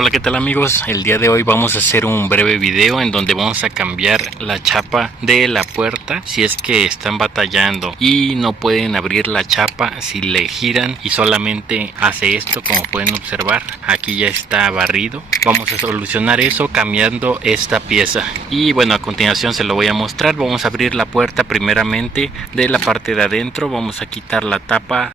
Hola, ¿qué tal amigos? El día de hoy vamos a hacer un breve video en donde vamos a cambiar la chapa de la puerta si es que están batallando y no pueden abrir la chapa si le giran y solamente hace esto. Como pueden observar, aquí ya está barrido. Vamos a solucionar eso cambiando esta pieza y bueno, a continuación se lo voy a mostrar. Vamos a abrir la puerta primeramente de la parte de adentro. Vamos a quitar la tapa.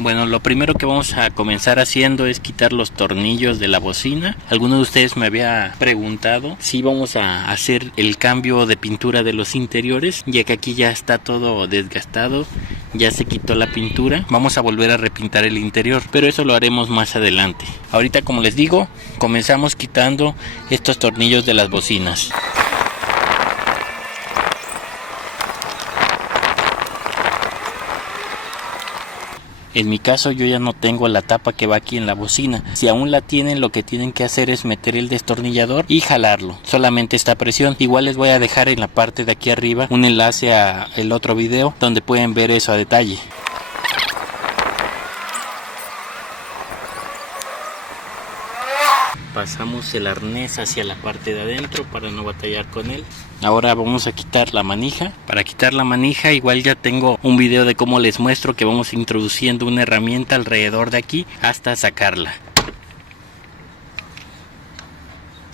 Bueno, lo primero que vamos a comenzar haciendo es quitar los tornillos de la bocina. Alguno de ustedes me había preguntado si vamos a hacer el cambio de pintura de los interiores, ya que aquí ya está todo desgastado, ya se quitó la pintura. Vamos a volver a repintar el interior, pero eso lo haremos más adelante. Ahorita, como les digo, comenzamos quitando estos tornillos de las bocinas. En mi caso yo ya no tengo la tapa que va aquí en la bocina. Si aún la tienen, lo que tienen que hacer es meter el destornillador y jalarlo. Solamente esta presión. Igual les voy a dejar en la parte de aquí arriba un enlace a el otro video donde pueden ver eso a detalle. Pasamos el arnés hacia la parte de adentro para no batallar con él. Ahora vamos a quitar la manija. Para quitar la manija igual ya tengo un video de cómo les muestro que vamos introduciendo una herramienta alrededor de aquí hasta sacarla.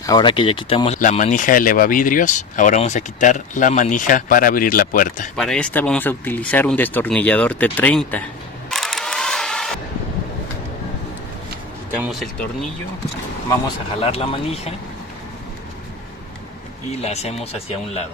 Ahora que ya quitamos la manija de elevavidrios, ahora vamos a quitar la manija para abrir la puerta. Para esta vamos a utilizar un destornillador T30. Quitamos el tornillo, vamos a jalar la manija y la hacemos hacia un lado.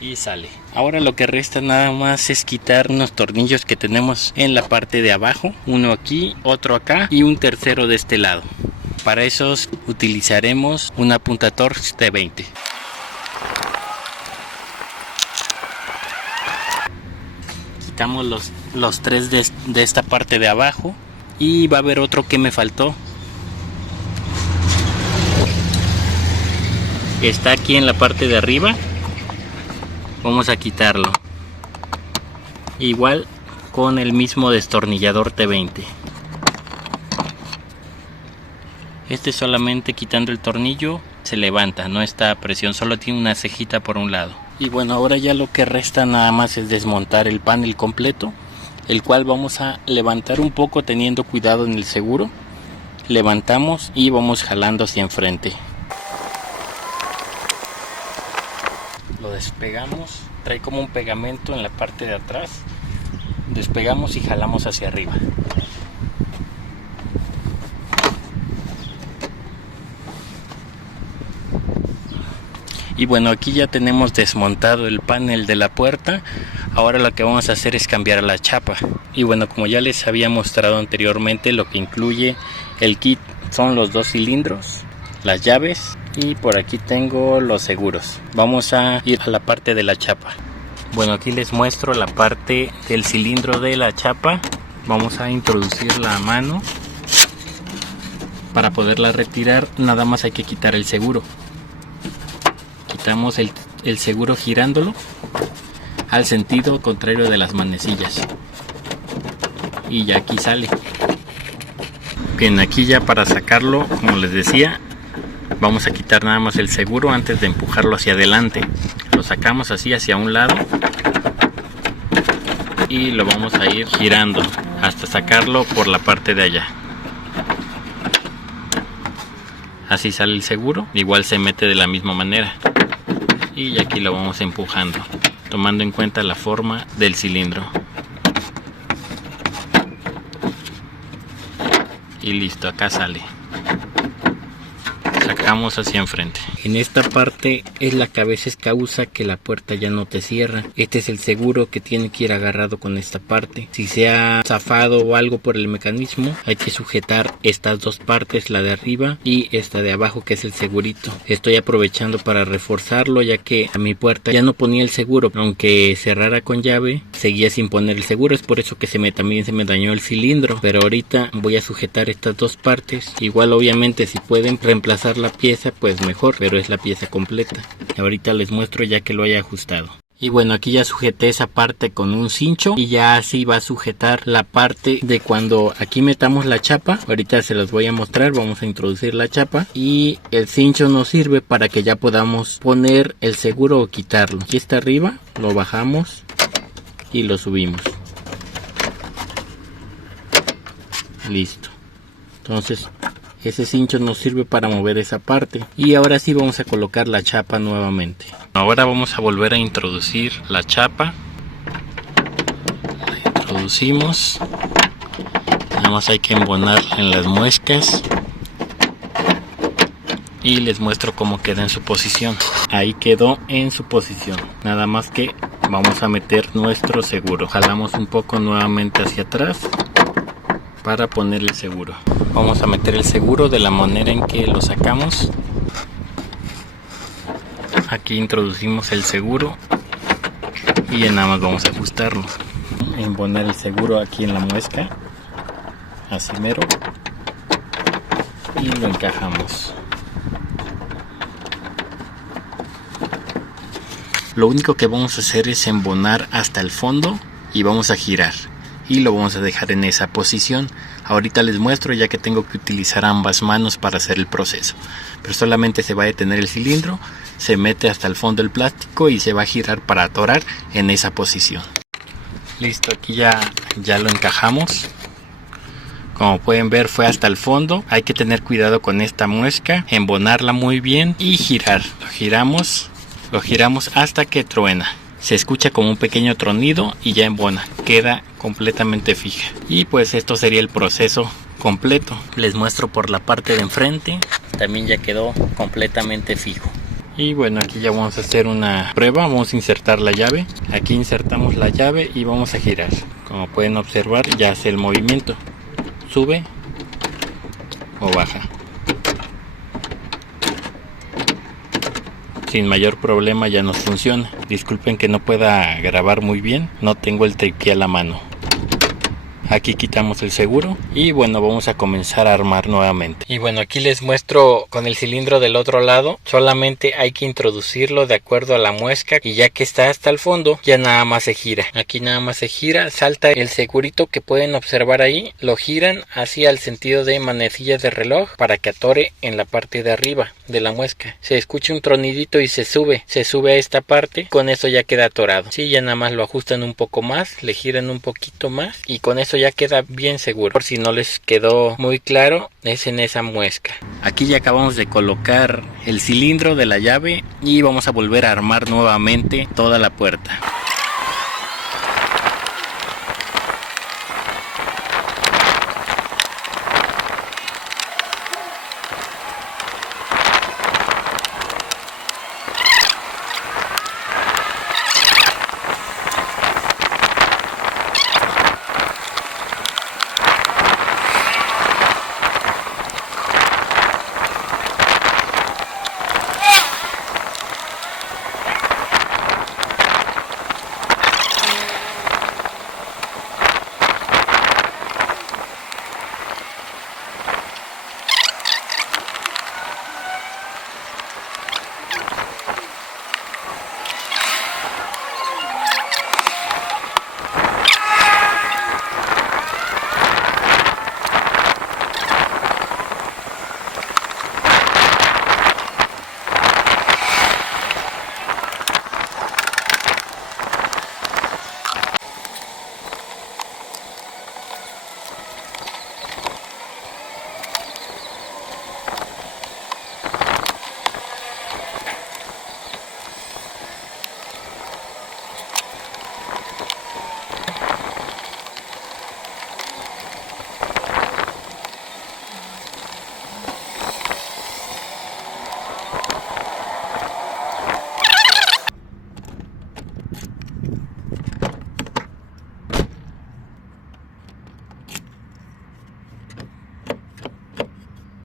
Y sale. Ahora lo que resta nada más es quitar unos tornillos que tenemos en la parte de abajo, uno aquí, otro acá y un tercero de este lado. Para esos utilizaremos una punta Torx T20. Quitamos los tres de esta parte de abajo y va a haber otro que me faltó. Está aquí en la parte de arriba. Vamos a quitarlo. Igual con el mismo destornillador T20. Este solamente quitando el tornillo se levanta, no está a presión, solo tiene una cejita por un lado. Y bueno, ahora ya lo que resta nada más es desmontar el panel completo, el cual vamos a levantar un poco teniendo cuidado en el seguro. Levantamos y vamos jalando hacia enfrente. Lo despegamos, trae como un pegamento en la parte de atrás. Despegamos y jalamos hacia arriba. Y bueno, aquí ya tenemos desmontado el panel de la puerta. Ahora lo que vamos a hacer es cambiar la chapa. Y bueno, como ya les había mostrado anteriormente, lo que incluye el kit son los dos cilindros, las llaves y por aquí tengo los seguros. Vamos a ir a la parte de la chapa. Bueno, aquí les muestro la parte del cilindro de la chapa. Vamos a introducir la mano. Para poderla retirar nada más hay que quitar el seguro. Quitamos el seguro girándolo al sentido contrario de las manecillas y ya aquí sale. Bien, aquí ya para sacarlo, como les decía, vamos a quitar nada más el seguro antes de empujarlo hacia adelante. Lo sacamos así hacia un lado y lo vamos a ir girando hasta sacarlo por la parte de allá. Así sale el seguro, igual se mete de la misma manera. Y aquí lo vamos empujando, tomando en cuenta la forma del cilindro. Y listo, acá sale. Sacamos hacia enfrente. En esta parte es la que a veces causa que la puerta ya no te cierra. Este es el seguro que tiene que ir agarrado con esta parte. Si se ha zafado o algo por el mecanismo, hay que sujetar estas dos partes, la de arriba y esta de abajo, que es el segurito. Estoy aprovechando para reforzarlo, ya que a mi puerta ya no ponía el seguro. Aunque cerrara con llave, seguía sin poner el seguro. Es por eso que también se me dañó el cilindro. Pero ahorita voy a sujetar estas dos partes. Igual obviamente si pueden reemplazar la pieza, pues mejor, pero es la pieza completa. Ahorita les muestro ya que lo haya ajustado. Y bueno, aquí ya sujeté esa parte con un cincho y ya así va a sujetar la parte de cuando aquí metamos la chapa. Ahorita se los voy a mostrar, vamos a introducir la chapa y el cincho nos sirve para que ya podamos poner el seguro o quitarlo. Aquí está arriba, lo bajamos y lo subimos. Listo. Entonces ese cincho nos sirve para mover esa parte. Y ahora sí vamos a colocar la chapa nuevamente. Ahora vamos a volver a introducir la chapa. La introducimos. Nada más hay que embonar en las muescas. Y les muestro cómo queda en su posición. Ahí quedó en su posición. Nada más que vamos a meter nuestro seguro. Jalamos un poco nuevamente hacia atrás para poner el seguro. Vamos a meter el seguro de la manera en que lo sacamos. Aquí introducimos el seguro y ya nada más vamos a ajustarlo. Embonar el seguro aquí en la muesca, así mero, y lo encajamos. Lo único que vamos a hacer es embonar hasta el fondo y vamos a girar. Y lo vamos a dejar en esa posición. Ahorita les muestro, ya que tengo que utilizar ambas manos para hacer el proceso. Pero solamente se va a detener el cilindro, se mete hasta el fondo el plástico y se va a girar para atorar en esa posición. Listo, aquí ya lo encajamos. Como pueden ver, fue hasta el fondo. Hay que tener cuidado con esta muesca, embonarla muy bien y girar. Lo giramos hasta que truena. Se escucha como un pequeño tronido y ya embona, queda completamente fija. Y pues esto sería el proceso completo. Les muestro por la parte de enfrente, también ya quedó completamente fijo. Y bueno, aquí ya vamos a hacer una prueba. Vamos a insertar la llave. Aquí insertamos la llave y vamos a girar. Como pueden observar, ya hace el movimiento, sube o baja sin mayor problema. Ya nos funciona. Disculpen que no pueda grabar muy bien, no tengo el tripié a la mano. Aquí quitamos el seguro y bueno, vamos a comenzar a armar nuevamente. Y bueno, aquí les muestro con el cilindro del otro lado. Solamente hay que introducirlo de acuerdo a la muesca y ya que está hasta el fondo, ya nada más se gira. Aquí nada más se gira, salta el segurito que pueden observar ahí, lo giran hacia el sentido de manecillas de reloj para que atore en la parte de arriba de la muesca. Se escucha un tronidito y se sube a esta parte. Con eso ya queda atorado. Sí, ya nada más lo ajustan un poco más, le giran un poquito más y con eso ya queda bien seguro. Por si no les quedó muy claro, es en esa muesca. Aquí ya acabamos de colocar el cilindro de la llave y vamos a volver a armar nuevamente toda la puerta.